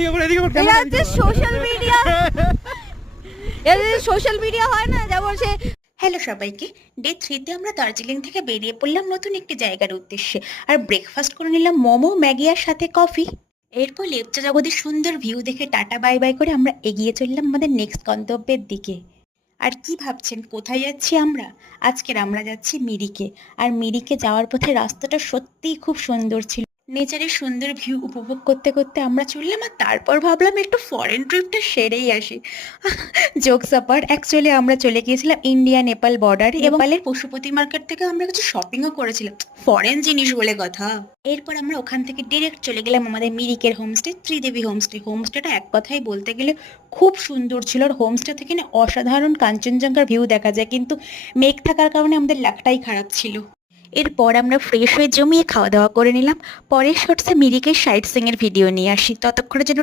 এটা হচ্ছে social media, এটা সোশ্যাল মিডিয়া হয় না যেমন সে। হ্যালো সবাইকে, ডে 3-তে আমরা দার্জিলিং থেকে বেরিয়ে পড়লাম নতুন একটি জায়গার উদ্দেশ্যে। আর ব্রেকফাস্ট করে নিলাম মোমো, ম্যাগি আর সাথে কফি। এরপর লেপচা জগতের সুন্দর ভিউ দেখে টাটা বাই বাই করে আমরা এগিয়ে চললাম আমাদের নেক্সট গন্তব্যের দিকে। আর কি ভাবছেন কোথায় যাচ্ছি আমরা? আজকের আমরা যাচ্ছি মিরিকে। আর মিরিকে যাওয়ার পথে রাস্তাটা সত্যিই খুব সুন্দর ছিল। নেচারের সুন্দর ভিউ উপভোগ করতে করতে আমরা চললাম, আর তারপর ভাবলাম একটু ফরেন ট্রিপটা সেরেই আসি। জোকস অ্যাপার্ট, অ্যাকচুয়ালি আমরা চলে গিয়েছিলাম ইন্ডিয়া নেপাল বর্ডার এবং নেপালের পশুপতি মার্কেট থেকে আমরা কিছু শপিংও করেছিলাম, ফরেন জিনিস বলে কথা। এরপর আমরা ওখান থেকে ডিরেক্ট চলে গেলাম আমাদের মিরিকের হোমস্টে, ত্রিদেবী হোমস্টে। হোমস্টেটা এক কথায় বলতে গেলে খুব সুন্দর ছিল। আর হোমস্টে থেকে না অসাধারণ কাঞ্চনজঙ্ঘার ভিউ দেখা যায়, কিন্তু মেঘ থাকার কারণে আমাদের লাকটাই খারাপ ছিল। এরপর আমরা ফ্রেশ হয়ে জমিয়ে খাওয়া দাওয়া করে নিলাম। পরের শর্টসে মিরিকের সাইট সিং এর ভিডিও নিয়ে আসি, ততক্ষণের জন্য